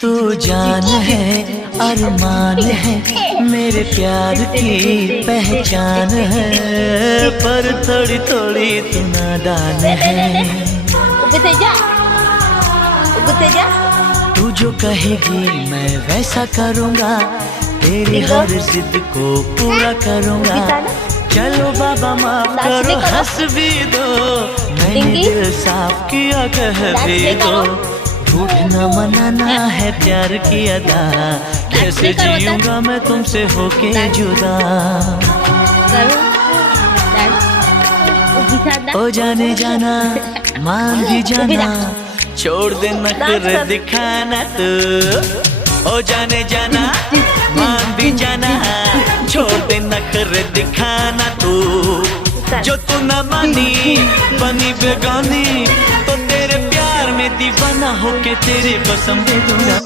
तू जान है अरमान है मेरे प्यार की पहचान है, पर थोड़ी थोड़ी तू नादान है। तू जो कहेगी मैं वैसा करूँगा, तेरी हर जिद को पूरा करूँगा। चलो बाबा माफ करो, हंस भी दो, मैंने दिल साफ किया कह भी दो। झूठ न मनाना है प्यार की अदा, कैसे जीऊंगा मैं तुमसे होके जुदा। ओ जाने जाना मान भी जाना, छोड़ दे नखरे दिखाना तू। ओ जाने जाना मान भी जाना, छोड़ दे नखरे दिखाना तू। जो तू न मानी बनी बेगानी, तो तेरे प्यार में दीवाना होके तेरे कसम दे दूंगा।